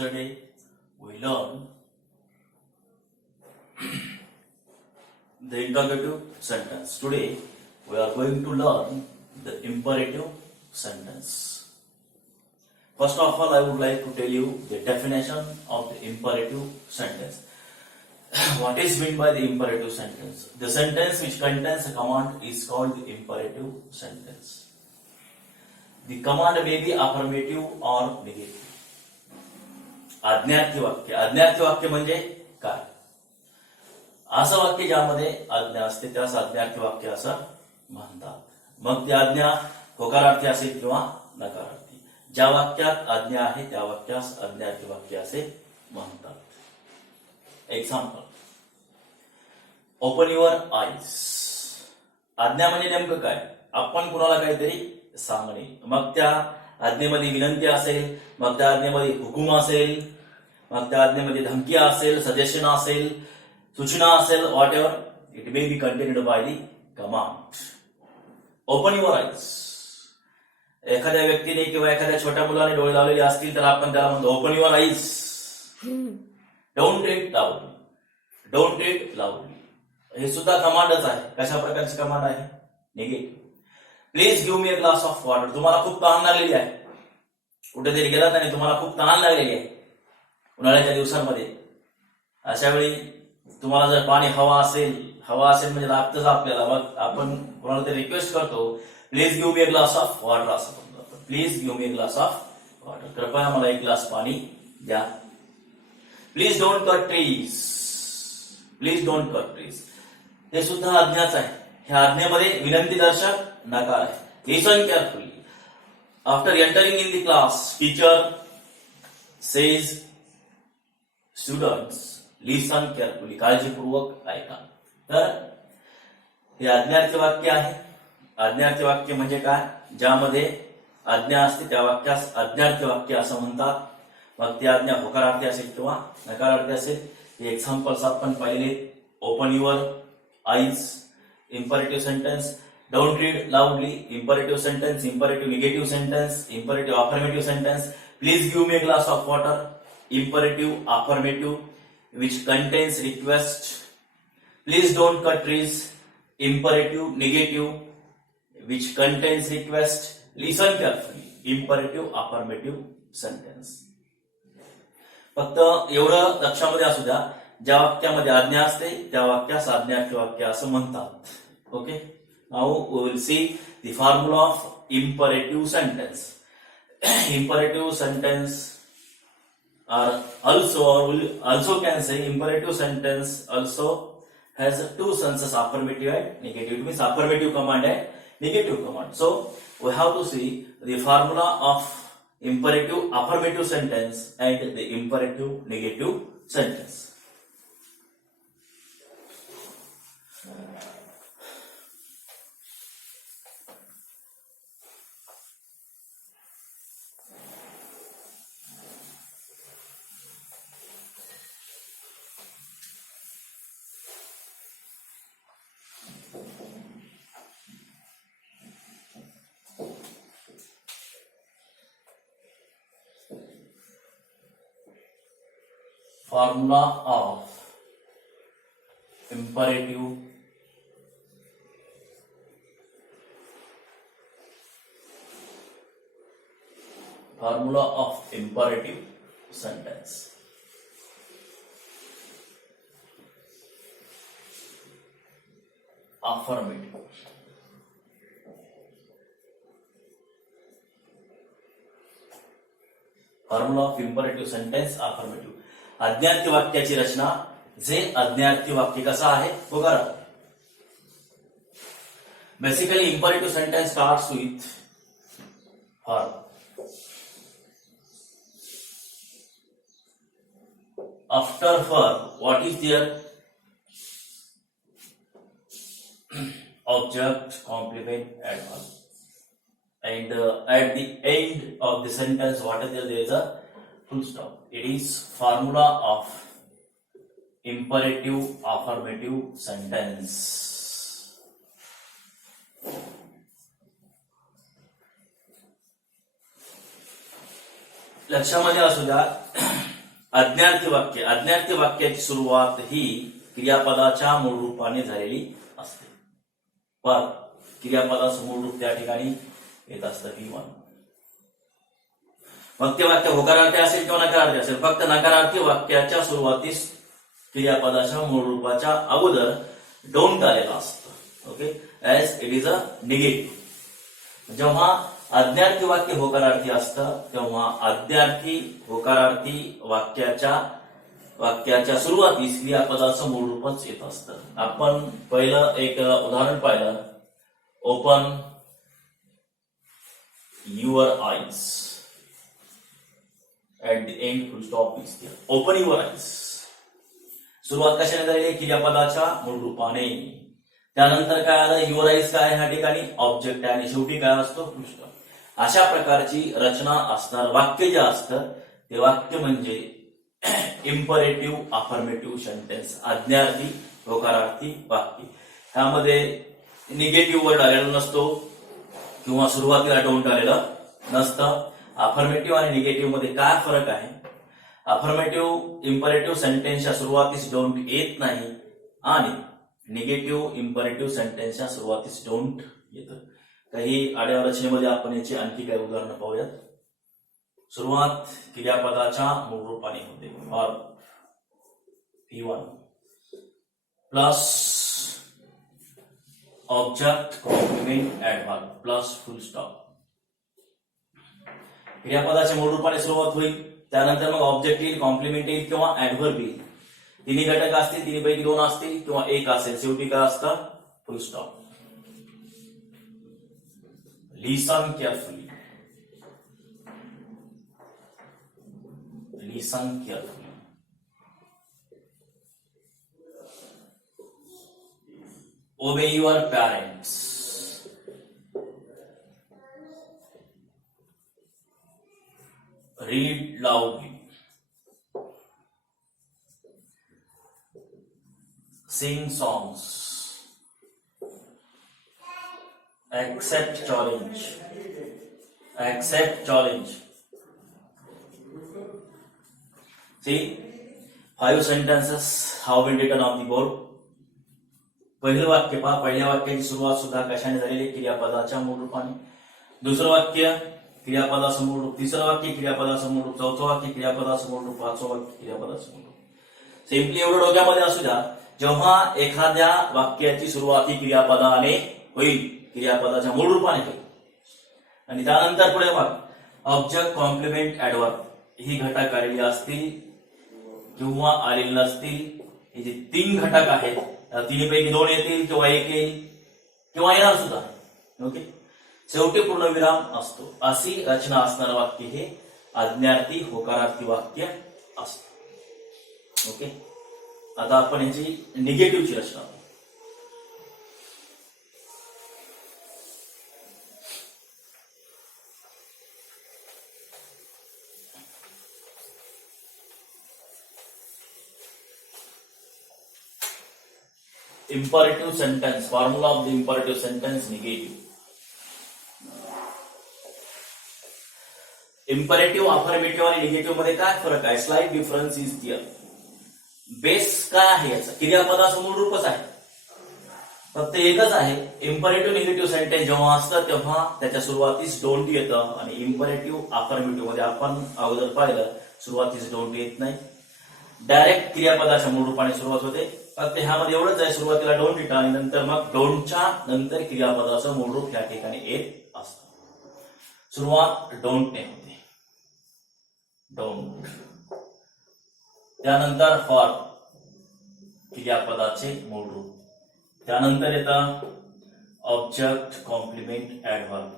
Yesterday we learned the interrogative sentence. Today we are going to learn the imperative sentence. First of all, I would like to tell you the definition of the imperative sentence. What is meant by the imperative sentence? The sentence which contains a command is called the imperative sentence. The command may be affirmative or negative. आज्ञार्थी वाक्य म्हणजे काय? असं वाक्य ज्यामध्ये आज्ञा असते त्यास आज्ञार्थी वाक्य असं म्हणतात. मग ती आज्ञा होकारार्थी असेल किंवा नकारार्थी. ज्या वाक्यात आज्ञा आहे त्या वाक्यास आज्ञार्थी वाक्य असे म्हणतात. Example, open your eyes. आज्ञा म्हणजे नेमकं काय? आपण कुणाला काहीतरी सांगणे. मग त्या आज्ञेमध्ये विनंती असेल, मग त्या आज्ञेमध्ये हुकूम असेल, मग त्या आज्ञेमध्ये धमकी असेल, सजेशन असेल, सूचना असेल, what ever it may be contained by the command. Open your eyes. एखाद्या व्यक्तीने किंवा एखाद्या छोट्या मुलाने डोळे लावलेले असतील तर आपण त्याला म्हणतो open your eyes. Don't read लाऊडली. Don't read लाऊडली. हे सुद्धा कमांडच आहे. कशा प्रकारची कमांड आहे? Negative. Please give me a glass of water. तुम्हाला खूप तहान लागलेली आहे. कुठेतरी गेलात आणि तुम्हाला खूप तहान लागलेली आहे उन्हाळ्याच्या दिवसांमध्ये. अशा वेळी तुम्हाला जर पाणी हवा असेल म्हणजे लागतंच आपल्याला, मग आपण कोणाला तरी रिक्वेस्ट करतो please give me a glass of water असं म्हणतो. Please give me a glass of water. कृपया मला एक ग्लास पाणी द्या. Please don't cut trees. Please don't cut trees. हे सुद्धा आज्ञाच आहे. ह्या आज्ञेमध्ये विनंती दर्शक नकार आहे. Listen carefully. After entering in the class, teacher says students listen carefully. काळजीपूर्वक ऐका. तर हे आज्ञार्थी वाक्य आहे. आज्ञार्थी वाक्य म्हणजे काय? ज्यामध्ये आज्ञा असते त्या वाक्यास आज्ञार्थी वाक्य असं म्हणतात. मग ती आज्ञा होकारार्थी असेल किंवा नकारार्थी असेल. हे एक्झाम्पल्स आपण पाहिले. Open your eyes, imperative sentence. Don't read loudly, imperative sentence. Imperative negative sentence. Imperative affirmative sentence. Please give me a glass of water. Imperative affirmative which contains request. Please don't cut trees. Imperative negative which contains request. Listen carefully. Imperative affirmative sentence. फक्त एवढं लक्षामध्ये असू द्या, ज्या वाक्यामध्ये आज्ञा असते त्या वाक्यास आज्ञार्थी वाक्य असं म्हणतात. Okay, now we will see the formula of imperative sentence. Imperative sentence are also can say imperative sentence also has two senses, affirmative and negative. It means affirmative command and negative command. So we have to see the formula of imperative affirmative sentence and the imperative negative sentence. Formula of imperative sentence. Affirmative. Formula of imperative sentence, affirmative. आज्ञार्थी वाक्याची रचना. जे आज्ञार्थी वाक्य कसं आहे बघा. Basically imperative sentence starts with verb. After verb, what is there? Object, complement, adverb. And at the end of the sentence, what is there? There is a full stop. It is formula of imperative affirmative sentence. लक्षामध्ये असू द्या, आज्ञार्थी वाक्याची सुरुवात ही क्रियापदाच्या मूळ रूपाने झालेली असते. पण क्रियापदाचं मूळ रूप त्या ठिकाणी येत असतं V1. मग ते वाक्य होकारार्थी असेल किंवा नकारार्थी असेल, फक्त नकारार्थी वाक्याच्या सुरुवातीस क्रियापदाच्या मूळ रूपाच्या अगोदर डोंट आलेला असतं. Okay, as it is a negative. जेव्हा आज्ञार्थी वाक्य होकारार्थी असतं तेव्हा आज्ञार्थी होकारार्थी वाक्याच्या सुरुवातीस क्रियापदाचं मूळ रूपच येत असतं. आपण पहिलं एक उदाहरण पाहिलं, open your eyes. At the end full stop is there. Open your eyes सुरुवात कशाने झालेली? क्रियापदाच्या मूळ रूपाने. त्यानंतर काय आलं? युअर आईज काय ह्या ठिकाणी ऑब्जेक्ट आहे आणि शेवटी काय असतो? फुल स्टॉप. अशा प्रकारची रचना असणार वाक्य जे असतं ते वाक्य म्हणजे इम्परेटिव्ह अफर्मेटिव्ह सेंटेन्स, आज्ञार्थी होकारार्थी वाक्य. ह्यामध्ये निगेटिव्ह वर्ड आलेला नसतो किंवा सुरुवातीला डोंट आलेलं नसतं. अफर्मेटिव्ह आणि निगेटिव्ह मध्ये काय फरक आहे? अफर्मेटिव्ह इम्परेटिव्ह सेंटेन्सच्या सुरुवातीस डोंट येत नाही आणि निगेटिव्ह इम्परेटिव्ह सेंटेन्सच्या सुरुवातीस डोंट येतं. काही आड्या रचनेमध्ये आपण याची आणखी काही उदाहरणं पाहूयात. सुरुवात क्रियापदाच्या मूळ रूपाने होते. और V1 plus object complement adverb plus full stop. क्रियापदाच्या मूळ रूपाने सुरुवात होईल, त्यानंतर मग ऑब्जेक्ट येईल, कॉम्प्लिमेंट येईल किंवा ऍडव्हर्ब येईल. तिन्ही घटक असतील, तिन्हीपैकी 2 असतील किंवा 1 असेल, शेवटी काय असतं? Full stop. Listen carefully. Listen carefully. Obey your parents. Read loudly. Sing songs. Accept challenge. Accept challenge. See, 5 sentences have been written on the board. पहिलं वाक्य पहा. पहिल्या वाक्याची सुरुवात सुद्धा कशाने झालेली? क्रियापदाच्या मूळ रूपाने. दुसरं वाक्य क्रियापदाचं मूळ रूप. तिसरं वाक्य क्रियापदाचं मूळ रूप. चौथं वाक्य क्रियापदाचं मूळ रूप. 5वं वाक्य क्रियापदाचं मूळ रूप. सिम्पली एवढं डोक्यामध्ये असू द्या, जेव्हा एखाद्या वाक्याची सुरुवात ही क्रियापदाने होईल, क्रियापदाच्या मूळ रूपाने होईल, आणि त्यानंतर पुढे मग ऑब्जेक्ट कॉम्प्लिमेंट ऍडव्हर्ब ही घटक आलेली असतील किंवा आलेली नसतील. हे जे 3 घटक आहेत, तिन्हीपैकी 2 येतील किंवा 1 येईल किंवा येणार सुद्धा. ओके, शेवटी पूर्णविराम असतो. अशी रचना असणारं वाक्य हे आज्ञार्थी होकारार्थी वाक्य असतं. ओके, आता आपण ह्याची निगेटिव्हची रचना. imperative sentence, formula of the imperative sentence, negative. imperative, affirmative आणि निगेटिव्ह मध्ये काय फरक आहे? Slight difference is here. Base काय आहे याचा? क्रियापदाचं मूळ रूपच आहे, फक्त एकच आहे. इम्परेटिव्ह निगेटिव्ह सेंटेन्स जेव्हा असतं तेव्हा त्याच्या सुरुवातीस डोंट येतं आणि इम्परेटिव्ह अफर्मेटिव्ह मध्ये आपण अगोदर पाहिलं सुरुवातीस डोंट येत नाही. डायरेक्ट क्रियापदाच्या मूळ रूपाने सुरुवात होते. फक्त ह्यामध्ये एवढंच आहे, सुरुवातीला डोंट येतं आणि नंतर मग डोंटच्या नंतर क्रियापदाचं मूळ रूप या ठिकाणी येत असतं. सुरुवात डोंटने होते, डोंट. त्यानंतर फॉर क्रियापदाचे मूळ रूप. त्यानंतर येतं ऑब्जेक्ट कॉम्प्लिमेंट ऍडव्हर्ब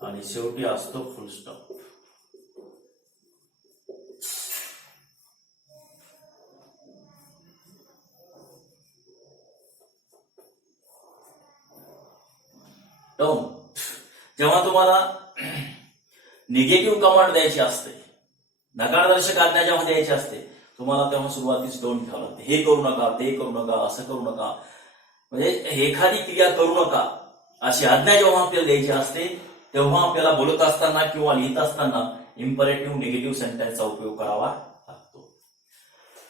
आणि शेवटी असतो फुल स्टॉप. डोंट. जेव्हा तुम्हाला निगेटिव्ह कमांड द्यायची असते, नकारदर्शक आज्ञा जेव्हा द्यायची असते, तुम्हाला तेव्हा सुरुवातीस डोंट ठेवावं लागते. हे करू नका, ते करू नका, असं करू नका, म्हणजे एखादी क्रिया करू नका अशी आज्ञा जेव्हा आपल्याला द्यायची असते तेव्हा आपल्याला बोलत असताना किंवा लिहित असताना इम्परेटिव्ह निगेटिव्ह सेंटेन्सचा उपयोग करावा लागतो.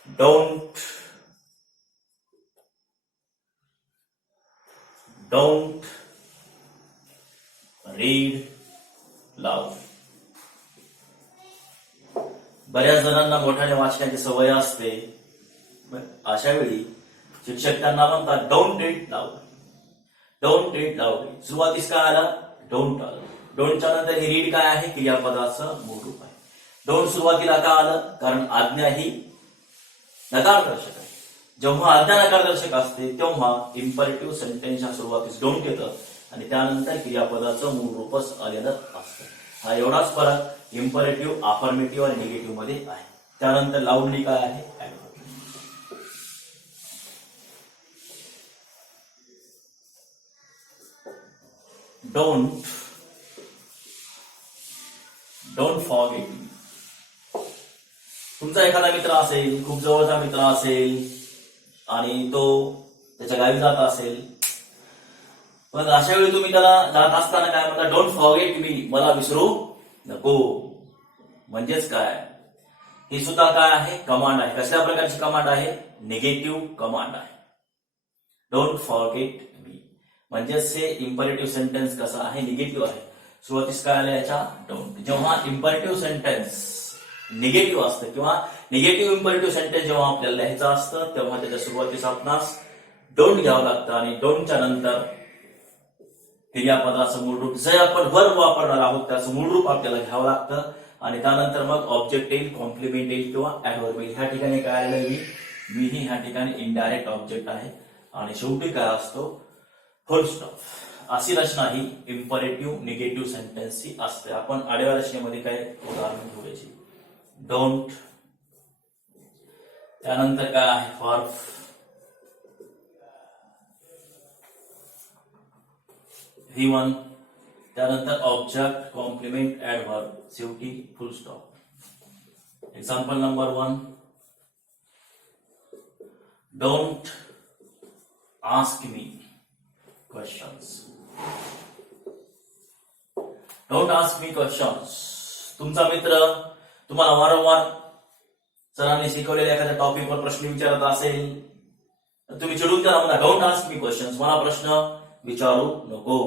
Don't read loud. बऱ्याच जणांना मोठ्याने वाचण्याची सवय असते. अशा वेळी शिक्षक त्यांना म्हणतात don't read loud. Don't read loud. सुरुवातीस काय आलं? डोंट आलं. डोंटच्या नंतर ही रीड काय आहे? क्रियापदाचं मूळ रूप आहे. डोंट सुरुवातीला का आलं? कारण आज्ञा ही नकारदर्शक आहे. जेव्हा आज्ञा नकारदर्शक असते तेव्हा इम्परेटिव्ह सेंटेन्सच्या सुरुवातीस डोंट येतं आणि त्यानंतर क्रियापदाचं मूळ रूपच आलेलं असतं. हा एवढाच फरक इम्परेटिव्ह, अफर्मेटिव्ह आणि निगेटिव्ह मध्ये आहे. त्यानंतर लाऊडली काय आहे? Don't forget me. तुमचा एखादा मित्र असेल, खूप जवळचा मित्र असेल आणि तो त्याच्या गावी जात असेल, पण अशा वेळी तुम्ही त्याला जात असताना काय म्हणता? Don't forget me. मला विसरू नको. म्हणजेच काय? ही सुद्धा काय आहे? कमांड आहे. कसल्या प्रकारची कमांड आहे? निगेटिव्ह कमांड आहे. डोंट फॉरगेट मी म्हणजेच हे इम्परेटिव्ह सेंटेन्स कसं आहे? निगेटिव्ह आहे. सुरुवातीस काय आलं याच्या? डोंट. जेव्हा इम्परेटिव्ह सेंटेन्स निगेटिव्ह असतं किंवा निगेटिव्ह इम्परेटिव्ह सेंटेन्स जेव्हा आपल्याला लिहायचं असतं तेव्हा त्याच्या सुरुवातीस आपणास डोंट घ्यावं लागतं आणि डोंटच्या नंतर क्रियापदाचं मूळ रूप, जे आपण वर्ब वापरणार आहोत त्याचं मूळ रूप आपल्याला घ्यावं लागतं आणि त्यानंतर मग ऑब्जेक्ट येईल, कॉम्प्लिमेंट येईल किंवा ऍडव्हर्ब येईल. ह्या ठिकाणी काय आलं? मी ही ह्या ठिकाणी इनडायरेक्ट ऑब्जेक्ट आहे आणि शेवटी काय असतो? फुल स्टॉप. अशी रचना ही इम्परेटिव्ह निगेटिव्ह सेंटेन्सची असते. आपण आडव्या रचनेमध्ये काय उदाहरण घेऊयाची? डोंट, त्यानंतर काय आहे? वर्ब, V1, त्यानंतर ऑब्जेक्ट, कॉम्प्लिमेंट, ऍडव्हर्ब, शेवटी फुल stop. Example number 1. Don't ask me questions. Don't ask me questions. तुमचा मित्र तुम्हाला वारंवार सरांनी शिकवलेल्या एखाद्या टॉपिकवर प्रश्न विचारत असेल तर तुम्ही चिडून त्याला म्हणा डोंट आस्क मी क्वेश्चन्स. मला प्रश्न विचारू नको.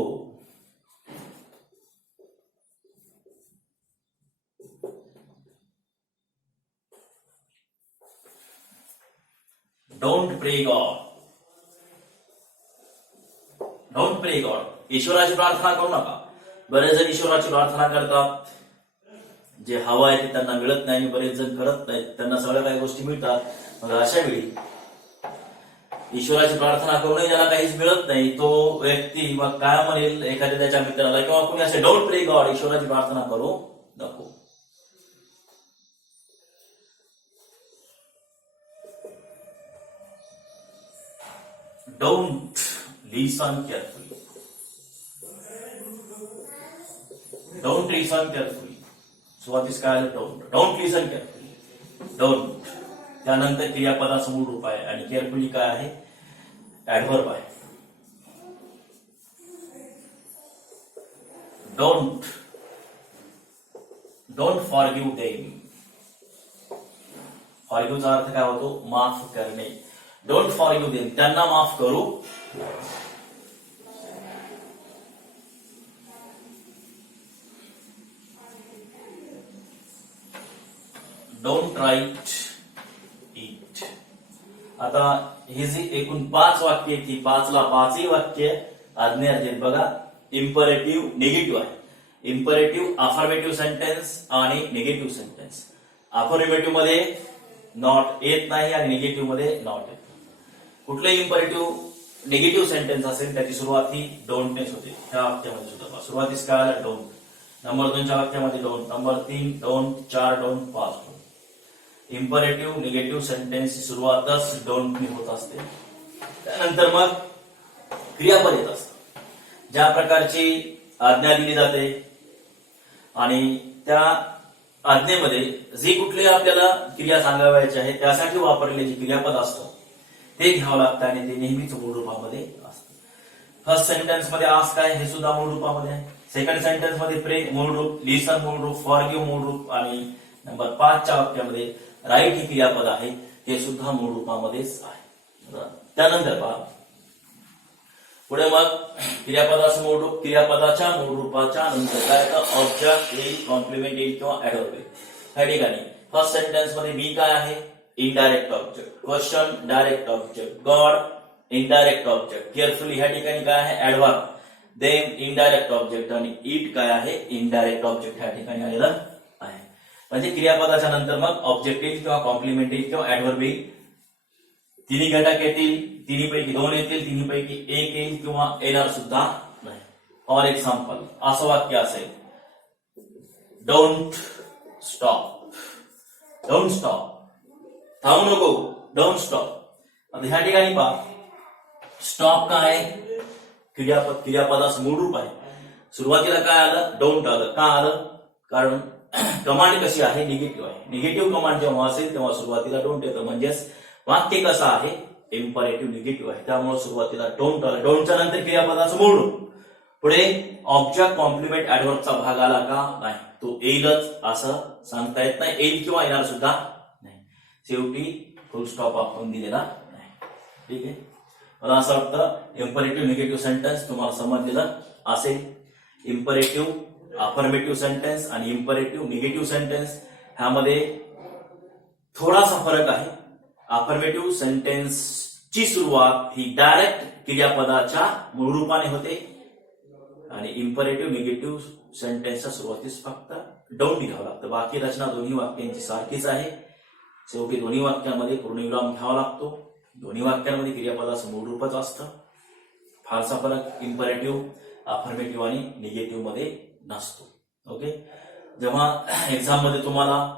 डोंट प्रे गॉड. डोंट प्रे गॉड. ईश्वराची प्रार्थना करू नका. बरेच जण ईश्वराची प्रार्थना करतात, जे हवं आहे ते त्यांना मिळत नाही. बरेच जण करत नाहीत, त्यांना सगळ्या काही गोष्टी मिळतात. मग अशा वेळी ईश्वराची प्रार्थना करूनही ज्याला काहीच मिळत नाही तो व्यक्ती मग काय म्हणेल एखाद्या त्याच्या मित्राला किंवा कुणी असे डोंट प्रे गॉड, ईश्वराची प्रार्थना करू नको. Don't listen carefully. Don't listen carefully. सुरुवातीस काय आलं? Don't. Don't listen carefully. Don't, त्यानंतर क्रियापदाचं मूळ रूप आहे आणि केअरफुली काय आहे? ऍडव्हर्ब आहे. Don't forgive them. फॉरगिव्हचा अर्थ काय होतो? माफ करणे. डोंट फॉरगिव्ह देम, त्यांना माफ करू. Don't write it. आता ही जी एकूण 5 वाक्य आहेत, ती 5ला 5ही वाक्य आज्ञार्थी आहेत. बघा, इम्परेटिव्ह निगेटिव्ह आहे. इम्परेटिव्ह अफर्मेटिव्ह सेंटेन्स आणि निगेटिव्ह सेंटेन्स. अफर्मेटिव्ह मध्ये नॉट येत नाही आणि निगेटिव्ह मध्ये नॉट येत. कुठलेही इम्परेटिव्ह निगेटिव्ह सेंटेन्स असेल त्याची सुरुवात ही डोंटनेच होते. ह्या वाक्यामध्ये सुद्धा सुरुवातीस काय आलं? डोंट. नंबर 2च्या वाक्यामध्ये don't. Number 3 don't. 4 don't. 5 don't. Imperative negative सेंटेन्सची सुरुवातच डोंटने होत असते. त्यानंतर मग क्रियापद येत असतं. ज्या प्रकारची आज्ञा दिली जाते आणि त्या आज्ञेमध्ये जी कुठली आपल्याला क्रिया सांगावयाची आहे त्यासाठी वापरलेले जे क्रियापद असतं ते घ्यावं लागतं आणि ते नेहमीच मूळ रूपामध्ये असतं. फर्स्ट सेंटेन्स मध्ये आस्क आहे, हे सुद्धा मूळ रूपामध्ये आहे. सेकंड सेंटेन्स मध्ये प्रे मूळ रूप, लिसन मूळ रूप, फॉरगिव्ह मूळ रूप आणि नंबर 5च्या वाक्यामध्ये राईट ही क्रियापद आहे. हे सुद्धा मूळ रूपामध्येच आहे. त्यानंतर पहा पुढे मग क्रियापदाचं मूळ रूप, क्रियापदाच्या मूळ रूपाच्या नंतर काय तर ऑब्जेक्ट येईल, कॉम्प्लिमेंट येईल किंवा ऍडव्हर्ब येईल. या ठिकाणी फर्स्ट सेंटेन्स मध्ये मी काय आहे, indirect object. Question direct object, God indirect object. Carefully ह्या ठिकाणी काय आहे, ऍडव्हर्ब. देम इनडायरेक्ट ऑब्जेक्ट आणि इट काय आहे, इनडायरेक्ट ऑब्जेक्ट ह्या ठिकाणी आलेलं आहे. म्हणजे क्रियापदाच्या नंतर मग ऑब्जेक्ट येईल किंवा कॉम्प्लिमेंट येईल किंवा ऍडव्हर्ब येईल. तिन्ही घटक येतील, तिन्हीपैकी दोन येतील, तिन्हीपैकी एक येईल किंवा येणार सुद्धा नाही. फॉर एक्झाम्पल असं वाक्य असेल, डोंट स्टॉप. डोंट स्टॉप, थांबू नको, डोंट स्टॉप. आता ह्या ठिकाणी पहा स्टॉप काय आहे, क्रियापदाचं मूळ रूप आहे. सुरुवातीला काय आलं, डोंट आलं. का आलं, कारण कमांड कशी आहे, निगेटिव्ह आहे. निगेटिव्ह कमांड जेव्हा असेल तेव्हा सुरुवातीला डोंट येतं. म्हणजेच वाक्य कसं आहे, इम्परेटिव्ह निगेटिव्ह आहे. त्यामुळे सुरुवातीला डोंट आलं. डोंटच्या नंतर क्रियापदाचं मूळ रूप. पुढे ऑब्जेक्ट कॉम्प्लिमेंट ऍडव्हर्बचा भाग आला का, नाही, तो येईलच असं सांगता येत नाही. येईल किंवा येणार सुद्धा नाही. शेवटी फुल स्टॉप आपण दिलेला नाही. ठीक आहे, मला असं वाटतं इम्परेटिव्ह निगेटिव्ह सेंटेन्स तुम्हाला समजलेलं असेल. इम्परेटिव्ह अफर्मेटिव्ह सेंटेन्स आणि इम्परेटिव्ह निगेटिव्ह सेंटेन्स ह्यामध्ये थोडासा फरक आहे. अफर्मेटिव्ह सेंटेन्सची सुरुवात ही डायरेक्ट क्रियापदाच्या मूळ रूपाने होते आणि इम्परेटिव्ह निगेटिव्ह सेंटेन्सच्या सुरुवातीस फक्त डोंट घ्यावं लागतं. बाकी रचना दोन्ही वाक्यांची सारखीच आहे. शेवटी दोन्ही वाक्यांमध्ये पूर्णविराम घ्यावा लागतो. दोन्ही वाक्यांमध्ये क्रियापदाचं मूळ रूपच असतं. फारसा फरक इम्परेटिव्ह, अफर्मेटिव्ह आणि निगेटिव्ह मध्ये नसतो. ओके, जेव्हा एक्झाम मध्ये तुम्हाला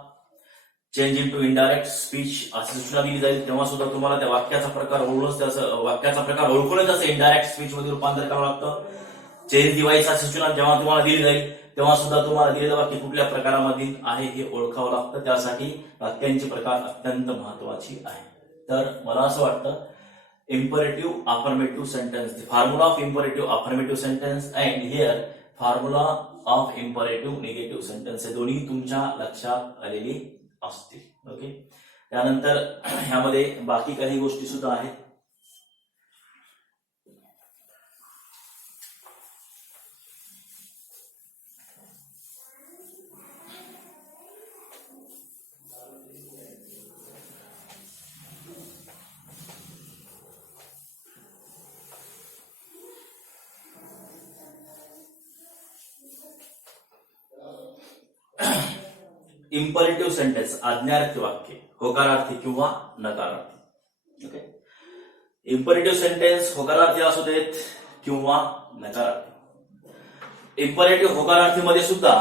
change into indirect speech अशी सूचना दिली जाईल तेव्हा सुद्धा तुम्हाला त्या वाक्याचा प्रकार ओळखूनच त्याचं इनडायरेक्ट स्पीच मध्ये रूपांतर करावं लागतं. चेंज डिव्हाइसची सूचना जेव्हा तुम्हाला दिली जाईल तेव्हा सुद्धा तुम्हाला दिलेलं वाक्य कुठल्या प्रकारामधील आहे हे ओळखावं लागतं. त्यासाठी वाक्यांचे प्रकार अत्यंत महत्वाची आहे. तर मला असं वाटतं imperative affirmative sentence, the formula of imperative affirmative sentence and here formula of imperative negative sentence हे दोन्ही तुमच्या लक्षात आलेली असतील. ओके, त्यानंतर ह्यामध्ये बाकी काही गोष्टी सुद्धा आहेत. इम्परेटिव्ह सेंटेन्स आज्ञार्थी वाक्य, होकारार्थी किंवा नकारार्थी. ओके, इम्परेटिव्ह सेंटेन्स होकारार्थी असू देत किंवा नकारार्थी. इम्परेटिव्ह होकारार्थीमध्ये सुद्धा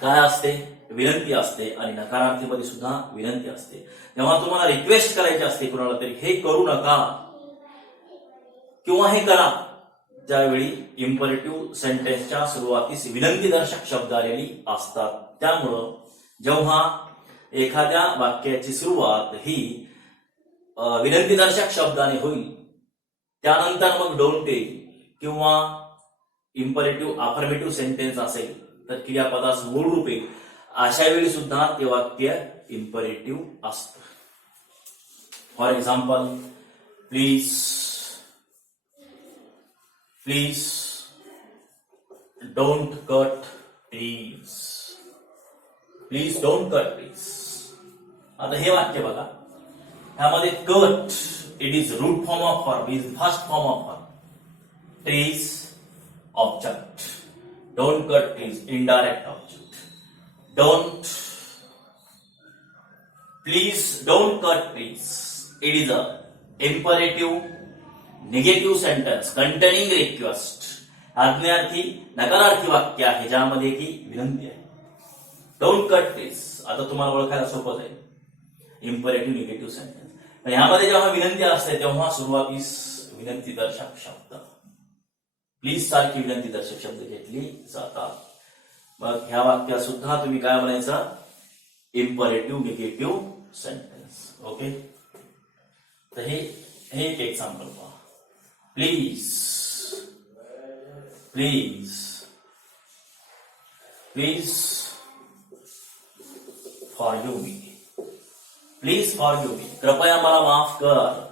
काय असते, विनंती असते आणि नकारार्थीमध्ये सुद्धा विनंती असते. तेव्हा तुम्हाला रिक्वेस्ट करायची असते कुणाला तरी, हे करू नका किंवा हे करा, त्यावेळी इम्परेटिव्ह सेंटेन्सच्या सुरुवातीस विनंतीदर्शक शब्द आलेली असतात. त्यामुळं जेव्हा एखाद्या वाक्याची सुरुवात ही विनंतीदर्शक शब्दाने होईल त्यानंतर मग डोंट येईल किंवा इम्परेटिव्ह अफर्मेटिव्ह सेंटेन्स असेल तर क्रियापदाचं मूळ रूप येईल. अशा वेळी सुद्धा ते वाक्य इम्परेटिव्ह असतं. For example, please don't cut trees. Please don't cut trees. आता हे वाक्य बघा, ह्यामध्ये cut it is root form of verb, is first form of verb. Trees object, don't cut trees indirect object. Don't, please don't cut trees, it is a imperative negative sentence containing request. आज्ञार्थी नकारार्थी वाक्य आहे ज्यामध्ये की विनंती आहे. Don't cut trees आता तुम्हाला ओळखायला सोपं जाईल. इम्परेटिव्ह निगेटिव्ह सेंटेन्स, पण यामध्ये जेव्हा विनंती असते तेव्हा सुरुवातीस विनंती दर्शक शब्द, प्लीज सारखी विनंती दर्शक शब्द घेतली जातात. मग ह्या वाक्यात सुद्धा तुम्ही काय म्हणायचं, इम्परेटिव्ह निगेटिव्ह सेंटेन्स. ओके, तर हे एक एक्झाम्पल पहा. Please please please forgive me. Please forgive me, कृपया मला माफ कर.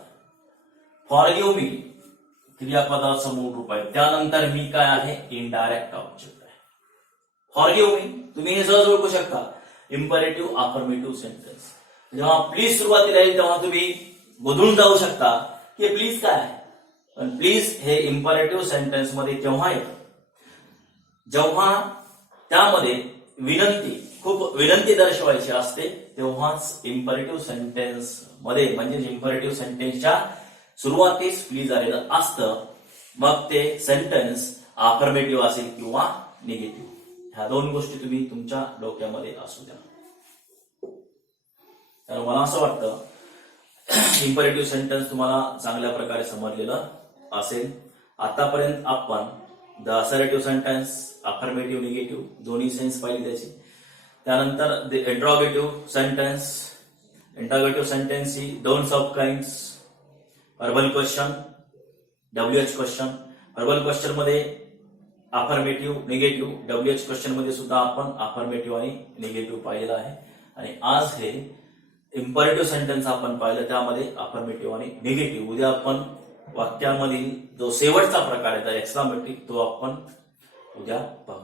फॉरगिव्ह मी क्रियापदाचं मूळ रूप आहे. त्यानंतर मी काय आहे, इनडायरेक्ट ऑब्जेक्ट आहे. फॉरगिव्ह मी तुम्ही हे सहज ओळखू शकता, इम्परेटिव्ह अफर्मेटिव्ह सेंटेन्स. जेव्हा प्लीज सुरुवातीला येईल तेव्हा तुम्ही गोंधळून जाऊ शकता की प्लीज काय आहे. पण प्लीज हे इम्परेटिव्ह सेंटेन्स मध्ये केव्हा येतं, जेव्हा त्यामध्ये विनंती, खूप विनंती दर्शवायची असते, तेव्हाच इम्परेटिव्ह सेंटेन्स मध्ये म्हणजे इम्परेटिव्ह सेंटेन्सच्या सुरुवातीस प्लीज आलेलं असतं. मग ते सेंटेन्स अफर्मेटिव्ह असेल किंवा निगेटिव्ह. ह्या दोन गोष्टी तुम्ही तुमच्या डोक्यामध्ये असू द्या. तर मला असं वाटतं इम्परेटिव्ह सेंटेन्स तुम्हाला चांगल्या प्रकारे समजलेलं असेल. आतापर्यंत आपण the assertive sentence, affirmative, negative दोन्ही सेन्स पाहिली त्याची. त्यानंतर the interrogative sentence. Interrogative sentence ही दोन sub kinds, verbal question, WH question. Verbal question मध्ये अफर्मेटिव्ह, निगेटिव्ह, WH क्वेश्चन मध्ये सुद्धा आपण अफर्मेटिव्ह आणि निगेटिव्ह पाहिलेलं आहे. आणि आज हे इम्परेटिव्ह सेंटेन्स आपण पाहिलं, त्यामध्ये अफर्मेटिव्ह आणि निगेटिव्ह. उद्या आपण वाक्यामधील जो शेवटचा प्रकार आहे एक्सक्लामेटिव्ह तो आपण उद्या पाहू.